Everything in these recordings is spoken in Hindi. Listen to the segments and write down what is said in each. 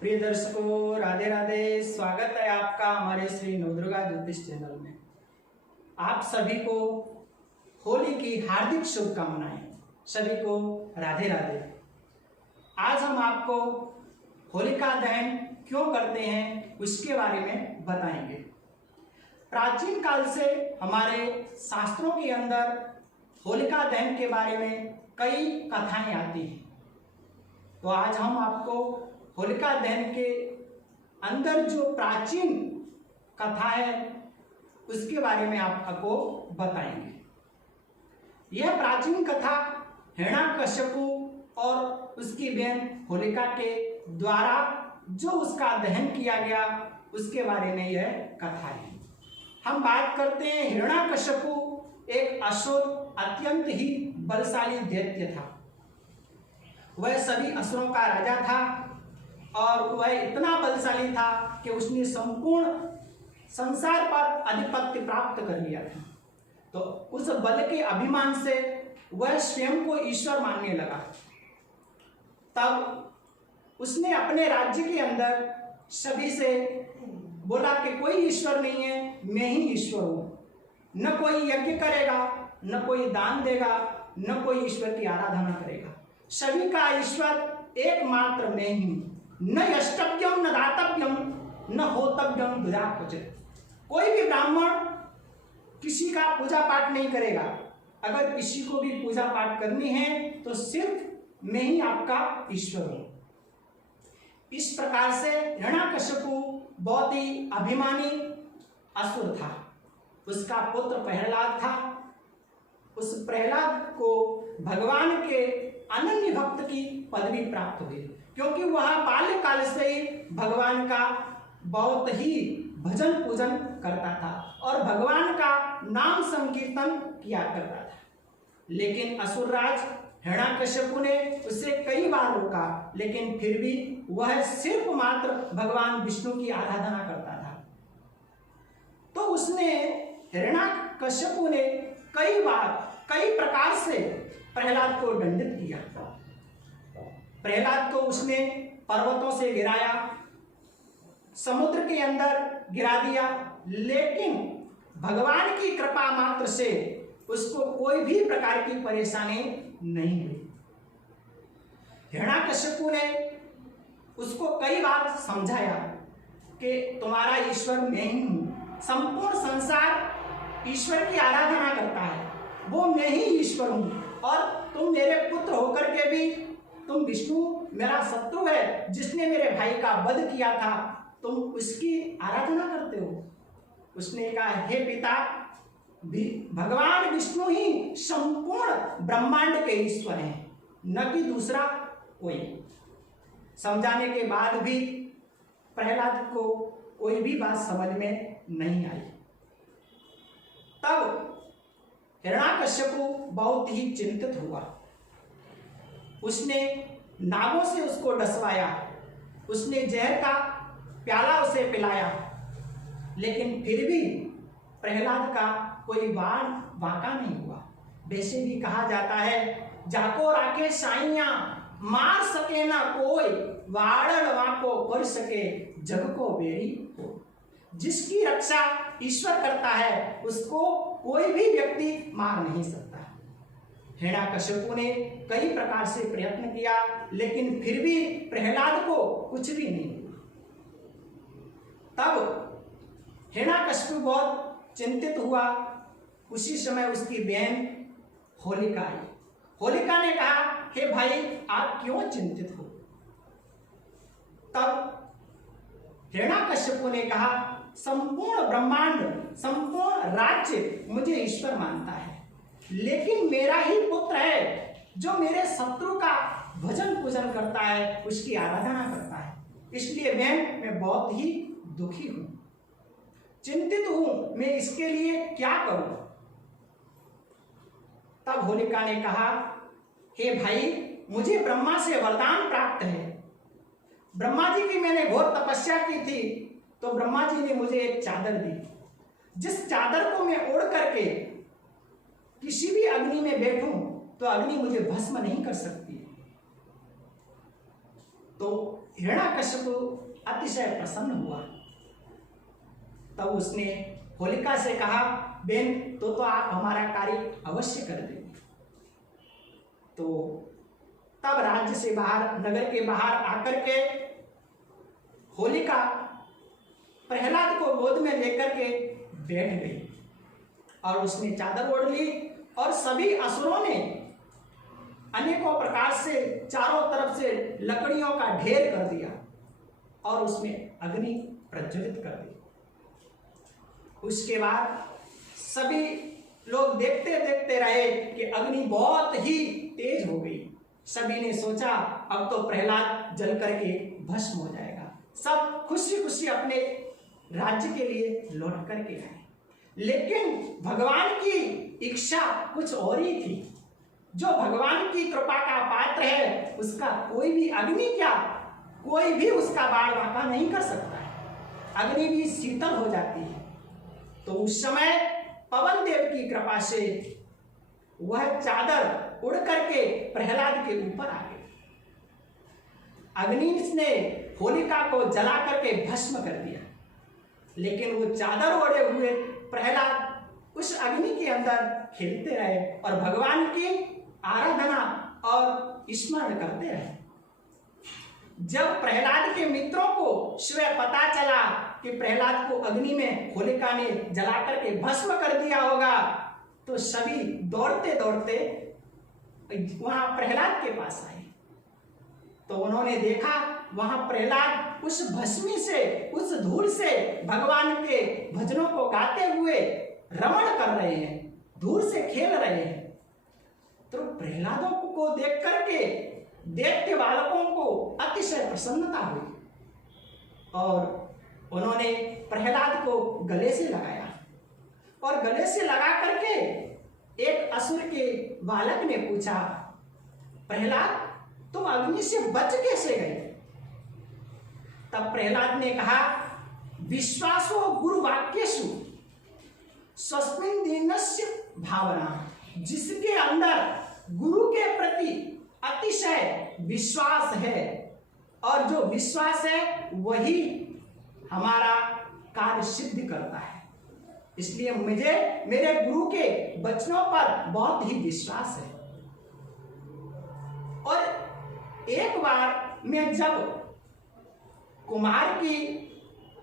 प्रिय दर्शकों, राधे राधे। स्वागत है आपका हमारे श्री नवदुर्गा ज्योतिष चैनल में। आप सभी को होली की हार्दिक शुभकामनाएं। सभी को राधे राधे। आज हम आपको होलिका दहन क्यों करते हैं उसके बारे में बताएंगे। प्राचीन काल से हमारे शास्त्रों के अंदर होलिका दहन के बारे में कई कथाएं आती हैं। तो आज हम आपको होलिका दहन के अंदर जो प्राचीन कथा है उसके बारे में आपको बताएंगे। यह प्राचीन कथा हिरण्याकश्यपु और उसकी बहन होलिका के द्वारा जो उसका दहन किया गया उसके बारे में यह कथा है। हम बात करते हैं, हिरण्याकश्यपु एक असुर अत्यंत ही बलशाली दैत्य था। वह सभी असुरों का राजा था और वह इतना बलशाली था कि उसने संपूर्ण संसार पर आधिपत्य प्राप्त कर लिया था। तो उस बल के अभिमान से वह स्वयं को ईश्वर मानने लगा। तब उसने अपने राज्य के अंदर सभी से बोला कि कोई ईश्वर नहीं है, मैं ही ईश्वर हूं। न कोई यज्ञ करेगा, न कोई दान देगा, न कोई ईश्वर की आराधना करेगा। सभी का ईश्वर एकमात्र मैं ही हूं। न यष्टव्यम न दातव्यम न होतव्यम दुजा क्वचित। कोई भी ब्राह्मण किसी का पूजा पाठ नहीं करेगा। अगर किसी को भी पूजा पाठ करनी है तो सिर्फ मैं ही आपका ईश्वर हूं। इस प्रकार से हिरण्याकश्यपु बहुत ही अभिमानी असुर था। उसका पुत्र प्रहलाद था। उस प्रहलाद को भगवान के अनन्य भक्त की पदवी प्राप्त हुई, क्योंकि वह बाल्यकाल से ही भगवान का बहुत ही भजन पूजन करता था और भगवान का नाम संकीर्तन किया करता था। लेकिन असुरराज हिरण्याकश्यपु ने उसे कई बार रोका, लेकिन फिर भी वह सिर्फ मात्र भगवान विष्णु की आराधना करता था। तो उसने हिरण्याकश्यपु ने कई बार कई प्रकार से प्रहलाद को दंडित किया। प्रहलाद को उसने पर्वतों से गिराया, समुद्र के अंदर गिरा दिया, लेकिन भगवान की कृपा मात्र से उसको कोई भी प्रकार की परेशानी नहीं हुई। हिरण्याकश्यपु ने उसको कई बार समझाया कि तुम्हारा ईश्वर मैं ही हूं। संपूर्ण संसार ईश्वर की आराधना करता है, वो मैं ही ईश्वर हूं। और तुम मेरे पुत्र होकर के भी तुम विष्णु मेरा शत्रु है, जिसने मेरे भाई का वध किया था, तुम उसकी आराधना करते हो। उसने कहा, हे पिता, भगवान विष्णु ही संपूर्ण ब्रह्मांड के ईश्वर हैं, न कि दूसरा कोई। समझाने के बाद भी प्रहलाद को कोई भी बात समझ में नहीं आई। तब हिरण्याकश्यपु बहुत ही चिंतित हुआ। उसने नागों से उसको डसवाया, उसने जहर का प्याला उसे पिलाया, लेकिन फिर भी प्रहलाद का कोई वाका नहीं हुआ। वैसे भी कहा जाता है, जाको राखे साइया मार सके ना कोई, वाड़ड़ वाको कर सके जग को बेरी हो। जिसकी रक्षा ईश्वर करता है उसको कोई भी व्यक्ति मार नहीं सकता। हिरण्याकश्यपु ने कई प्रकार से प्रयत्न किया, लेकिन फिर भी प्रहलाद को कुछ भी नहीं हुआ। तब हिरण्याकश्यपु बहुत चिंतित हुआ। उसी समय उसकी बहन होलिका आई। होलिका ने कहा, हे भाई, आप क्यों चिंतित हो? तब हिरण्याकश्यपु ने कहा, संपूर्ण ब्रह्मांड, संपूर्ण राज्य मुझे ईश्वर मानता है, लेकिन मेरा ही पुत्र है जो मेरे शत्रु का भजन पूजन करता है, उसकी आराधना करता है। इसलिए मैं बहुत ही दुखी हूं, चिंतित हूं, मैं इसके लिए क्या करूं? तब होलिका ने कहा, हे भाई, मुझे ब्रह्मा से वरदान प्राप्त है। ब्रह्मा जी की मैंने घोर तपस्या की थी, तो ब्रह्मा जी ने मुझे एक चादर दी, जिस चादर को मैं ओढ़ करके किसी भी अग्नि में बैठूं तो अग्नि मुझे भस्म नहीं कर सकती। तो हिरण्याकश्यप अतिशय प्रसन्न हुआ। तब उसने होलिका से कहा, बेन तो आप हमारा कार्य अवश्य कर देंगे। तो तब राज्य से बाहर, नगर के बाहर आकर के होलिका प्रहलाद को गोद में लेकर के बैठ गई और उसने चादर ओढ़ ली और सभी असुरों ने अनेकों प्रकार से चारों तरफ से लकड़ियों का ढेर कर दिया और उसमें अग्नि प्रज्वलित कर दी। उसके बाद सभी लोग देखते देखते रहे कि अग्नि बहुत ही तेज हो गई। सभी ने सोचा अब तो प्रहलाद जल करके भस्म हो जाएगा। सब खुशी खुशी अपने राज्य के लिए लौट करके आए। लेकिन भगवान की इच्छा कुछ और ही थी। जो भगवान की कृपा का पात्र है उसका कोई भी अग्नि क्या, कोई भी उसका बाढ़ वाका नहीं कर सकता है। अग्नि भी शीतल हो जाती है। तो उस समय पवन देव की कृपा से वह चादर उड़ करके प्रहलाद के ऊपर आ गई। अग्नि ने होलिका को जला करके भस्म कर दिया, लेकिन वो चादर ओढ़े हुए प्रहलाद उस अग्नि के अंदर खेलते रहे और भगवान की आराधना और स्मरण करते रहे। जब प्रहलाद के मित्रों को स्वयं पता चला कि प्रहलाद को अग्नि में होलिका ने जला करके भस्म कर दिया होगा, तो सभी दौड़ते दौड़ते वहां प्रहलाद के पास आए। तो उन्होंने देखा वहां प्रहलाद उस भस्मी से, उस धूल से भगवान के भजनों को गाते हुए रमण कर रहे हैं, धूल से खेल रहे हैं। तो प्रहलादों को देख करके देखते बालकों को अतिशय प्रसन्नता हुई और उन्होंने प्रहलाद को गले से लगाया और गले से लगा करके एक असुर के बालक ने पूछा, प्रहलाद तुम अग्नि से बच कैसे गए? तब प्रहलाद ने कहा, विश्वासो गुरु वाक्येषु स्वस्मिन् दीनस्य भावना। जिसके अंदर गुरु के प्रति अतिशय विश्वास है और जो विश्वास है वही हमारा कार्य सिद्ध करता है। इसलिए मुझे मेरे गुरु के वचनों पर बहुत ही विश्वास है। और एक बार मैं जब कुमार की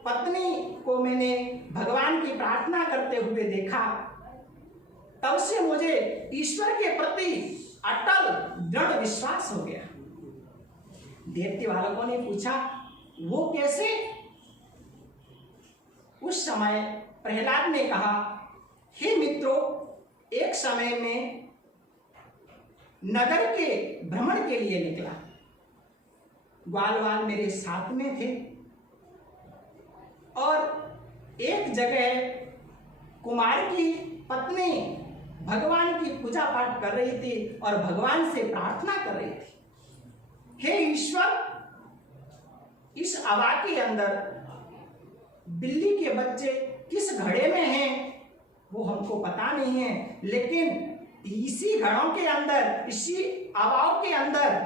पत्नी को मैंने भगवान की प्रार्थना करते हुए देखा, तब से मुझे ईश्वर के प्रति अटल दृढ़ विश्वास हो गया। देवते बालकों ने पूछा, वो कैसे? उस समय प्रहलाद ने कहा, हे मित्रों, एक समय में नगर के भ्रमण के लिए निकला। ग्वाल वाल मेरे साथ में थे और एक जगह कुमार की पत्नी भगवान की पूजा पाठ कर रही थी और भगवान से प्रार्थना कर रही थी, हे ईश्वर, इस हवा के अंदर बिल्ली के बच्चे किस घड़े में हैं वो हमको पता नहीं है, लेकिन इसी घड़ों के अंदर, इसी हवाओं के अंदर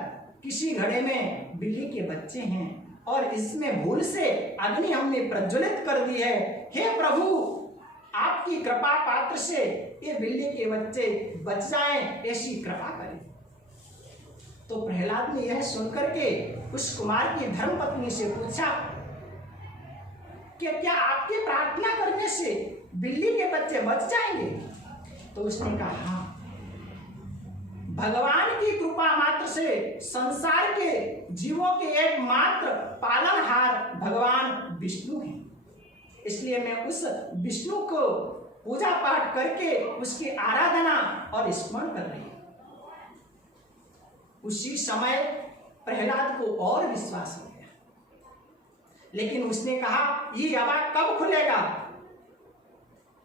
किसी घड़े में बिल्ली के बच्चे हैं और इसमें भूल से अग्नि हमने प्रज्वलित कर दी है। हे प्रभु, आपकी कृपा पात्र से ये बिल्ली के बच्चे बच जाएं, ऐसी कृपा करें। तो प्रहलाद ने यह सुनकर के उस कुमार की धर्मपत्नी से पूछा कि क्या आपकी प्रार्थना करने से बिल्ली के बच्चे बच जाएंगे? तो उसने कहा, हाँ, भगवान की कृपा मात्र से संसार के जीवों के एकमात्र पालनहार भगवान विष्णु हैं। इसलिए मैं उस विष्णु को पूजा पाठ करके उसकी आराधना और स्मरण कर रही हूं। उसी समय प्रहलाद को और विश्वास हो गया, लेकिन उसने कहा, ये हवा कब खुलेगा?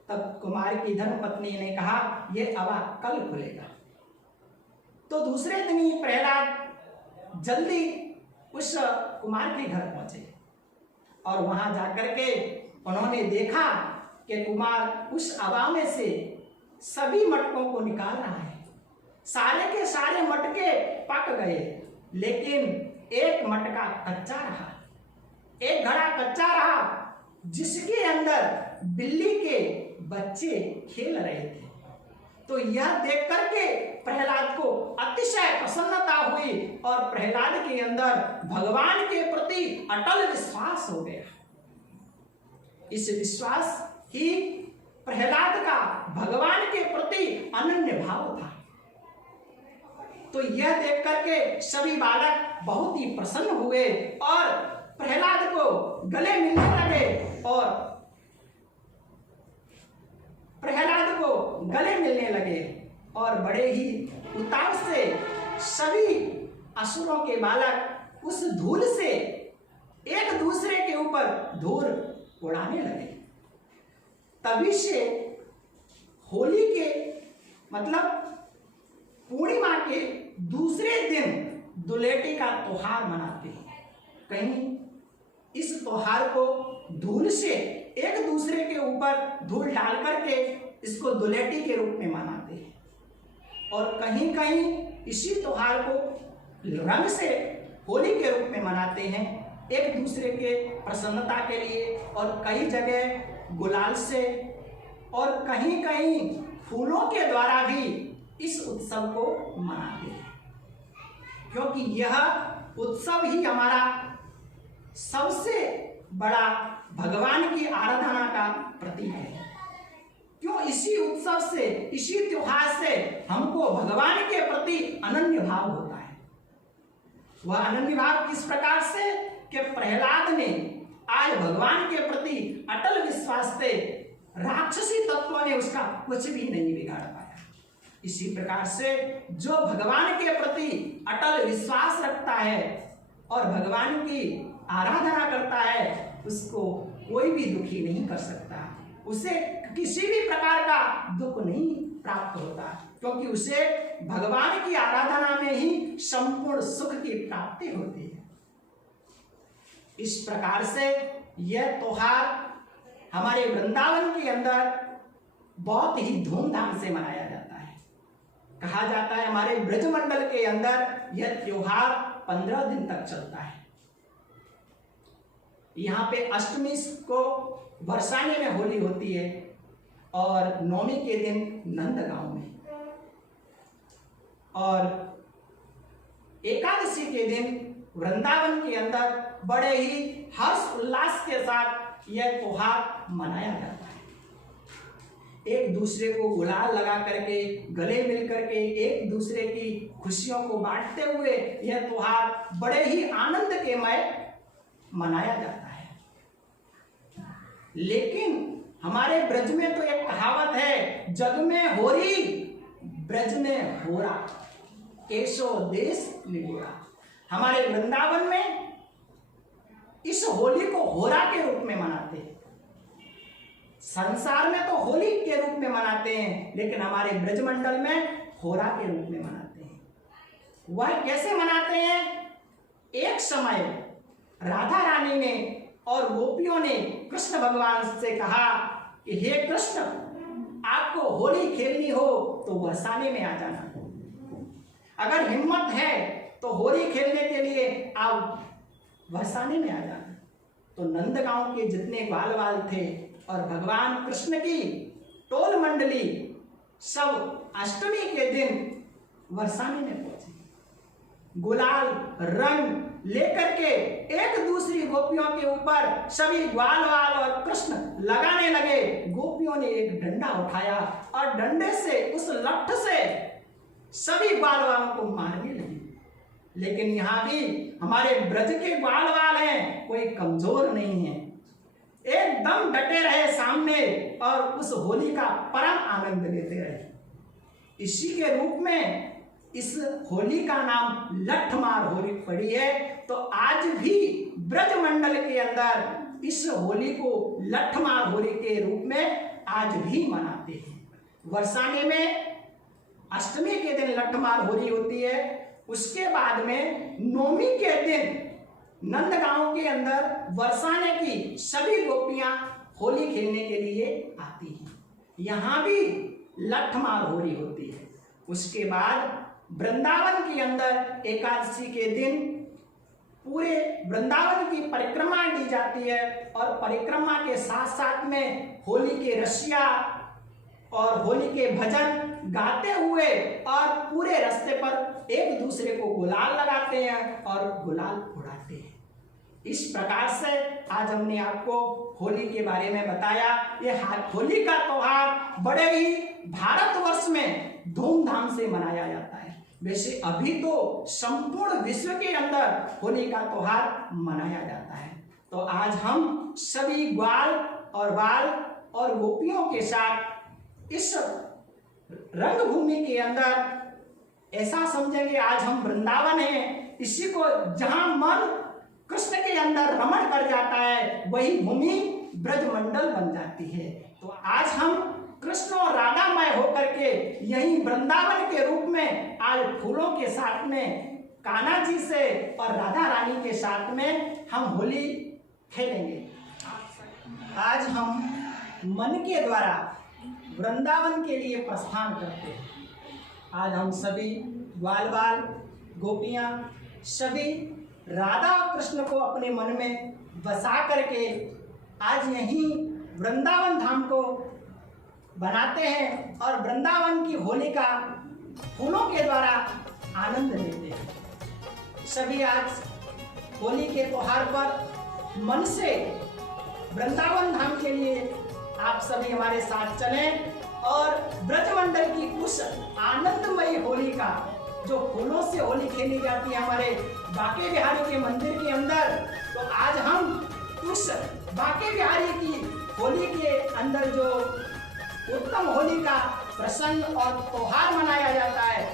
तब कुमार की धर्मपत्नी ने कहा, यह हवा कल खुलेगा। तो दूसरे दिन ही प्रहलाद जल्दी उस कुमार के घर पहुंचे और वहां जाकर के उन्होंने देखा कि कुमार उस हवा में से सभी मटकों को निकाल रहा है। सारे के सारे मटके पक गए, लेकिन एक मटका कच्चा रहा, एक घड़ा कच्चा रहा, जिसके अंदर बिल्ली के बच्चे खेल रहे थे। तो यह देख करके प्रहलाद को अतिशय प्रसन्नता हुई और प्रहलाद के अंदर भगवान के प्रति अटल विश्वास हो गया। इस विश्वास ही प्रहलाद का भगवान के प्रति अनन्य भाव था। तो यह देख करके सभी बालक बहुत ही प्रसन्न हुए और प्रहलाद को गले मिलने लगे और प्रहलाद को गले मिलने लगे और बड़े ही उताव से सभी असुरों के बालक उस धूल से एक दूसरे के ऊपर धूल उड़ाने लगे। तभी से होली के मतलब पूर्णिमा के दूसरे दिन दुलेटी का त्योहार मनाते हैं। कहीं इस त्योहार को धूल से एक दूसरे के ऊपर धूल डाल करके इसको दुलेटी के रूप में मनाते हैं और कहीं कहीं इसी त्योहार को रंग से होली के रूप में मनाते हैं, एक दूसरे के प्रसन्नता के लिए। और कई जगह गुलाल से और कहीं कहीं फूलों के द्वारा भी इस उत्सव को मनाते हैं, क्योंकि यह उत्सव ही हमारा सबसे बड़ा भगवान की आराधना का प्रतीक है। क्यों? इसी उत्सव से, इसी त्योहार से हमको भगवान के प्रति अनन्य भाव होता है। वह अनन्य भाव किस प्रकार से कि प्रहलाद ने आज भगवान के प्रति अटल विश्वास से राक्षसी तत्वों ने उसका कुछ भी नहीं बिगाड़ पाया। इसी प्रकार से जो भगवान के प्रति अटल विश्वास रखता है और भगवान की आराधना करता है, उसको कोई भी दुखी नहीं कर सकता, उसे किसी भी प्रकार का दुख नहीं प्राप्त होता, क्योंकि उसे भगवान की आराधना में ही संपूर्ण सुख की प्राप्ति होती है। इस प्रकार से यह त्योहार हमारे वृंदावन के अंदर बहुत ही धूमधाम से मनाया जाता है। कहा जाता है हमारे ब्रजमंडल के अंदर यह त्योहार 15 दिन तक चलता है। यहाँ पे अष्टमी को बरसाने में होली होती है और नवमी के दिन नंदगांव में, और एकादशी के दिन वृंदावन के अंदर बड़े ही हर्ष उल्लास के साथ यह त्योहार मनाया जाता है। एक दूसरे को गुलाल लगा करके, गले मिल करके एक दूसरे की खुशियों को बांटते हुए यह त्योहार बड़े ही आनंद के मय मनाया जाता है। लेकिन हमारे ब्रज में तो एक कहावत है, जग में होरी ब्रज में होरा, केशो देश निगोरा। हमारे वृंदावन में इस होली को होरा के रूप में मनाते हैं। संसार में तो होली के रूप में मनाते हैं, लेकिन हमारे ब्रजमंडल में होरा के रूप में मनाते हैं। वह कैसे मनाते हैं? एक समय राधा रानी ने और गोपियों ने कृष्ण भगवान से कहा कि हे कृष्ण, आपको होली खेलनी हो तो बरसाने में आ जाना, अगर हिम्मत है तो होली खेलने के लिए आप बरसाने में आ जाना। तो नंदगांव के जितने बाल बाल थे और भगवान कृष्ण की टोल मंडली सब अष्टमी के दिन बरसाने में पहुंचे। गुलाल रंग लेकर के एक दूसरी गोपियों के ऊपर सभी ग्वाल वाल और कृष्ण लगाने लगे। गोपियों ने एक डंडा उठाया और डंडे से, उस लठ से सभी ग्वाल वालों को मारने लगे। लेकिन यहाँ भी हमारे ब्रज के ग्वाल वाल हैं, कोई कमजोर नहीं है, एकदम डटे रहे सामने और उस होली का परम आनंद लेते रहे। इसी के रूप में इस होली का नाम लठमार होली पड़ी है। तो आज भी ब्रजमंडल के अंदर इस होली को लठमार होली के रूप में आज भी मनाते हैं। बरसाने में अष्टमी के दिन लठमार होली होती है, उसके बाद में नवमी के दिन नंदगांव के अंदर बरसाने की सभी गोपियां होली खेलने के लिए आती हैं। यहाँ भी लठमार होली होती है। उसके बाद वृंदावन के अंदर एकादशी के दिन पूरे वृंदावन की परिक्रमा की जाती है और परिक्रमा के साथ साथ में होली के रसिया और होली के भजन गाते हुए और पूरे रास्ते पर एक दूसरे को गुलाल लगाते हैं और गुलाल उड़ाते हैं। इस प्रकार से आज हमने आपको होली के बारे में बताया। ये होली का त्योहार बड़े ही भारतवर्ष में धूमधाम से मनाया जाता है। वैसे अभी तो संपूर्ण विश्व के अंदर होली का त्योहार मनाया जाता है। तो आज हम सभी ग्वाल और बाल और गोपियों के साथ इस रंगभूमि के अंदर ऐसा समझेंगे आज हम वृंदावन हैं। इसी को जहां मन कृष्ण के अंदर रमण कर जाता है वही भूमि ब्रजमंडल बन जाती है। तो आज हम कृष्ण और राधामय होकर के यही वृंदावन के रूप में आज फूलों के साथ में कान्हा जी से और राधा रानी के साथ में हम होली खेलेंगे। आज हम मन के द्वारा वृंदावन के लिए प्रस्थान करते हैं। आज हम सभी ग्वाल बाल गोपियां सभी राधा और कृष्ण को अपने मन में बसा करके आज यहीं वृंदावन धाम को बनाते हैं और वृंदावन की होली का फूलों के द्वारा आनंद लेते हैं। सभी आज होली के त्योहार पर मन से वृंदावन धाम के लिए आप सभी हमारे साथ चलें और ब्रजमंडल की उस आनंदमयी होली का जो फूलों से होली खेली जाती है हमारे बांके बिहारी के मंदिर के अंदर, तो आज हम उस बांके बिहारी की होली के अंदर जो उत्तम होली का प्रसंग और त्योहार मनाया जाता है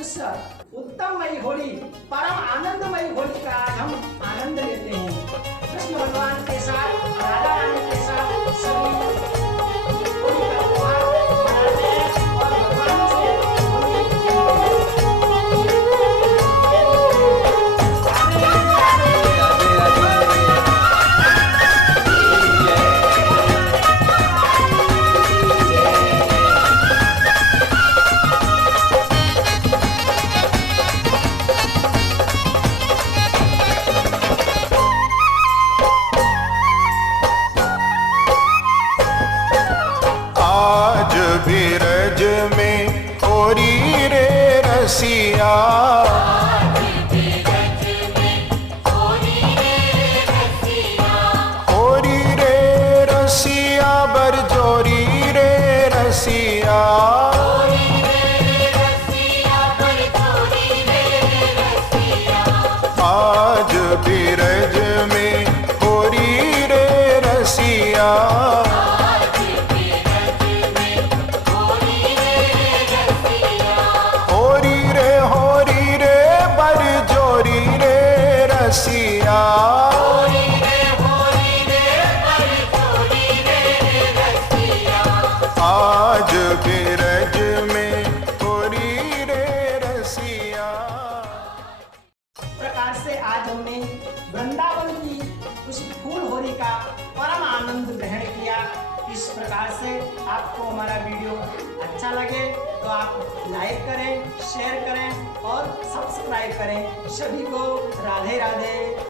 उस उत्तममयी होली परम आनंदमयी होली का आज हम आनंद लेते हैं। कृष्ण भगवान के साथ राधा रानी के साथ सभी होली का त्योहार मनाते हैं और भगवान से होली खेलते हैं। वृंदावन की उस फूल होली का परम आनंद ग्रहण किया। इस प्रकार से आपको हमारा वीडियो अच्छा लगे तो आप लाइक करें, शेयर करें और सब्सक्राइब करें। सभी को राधे राधे।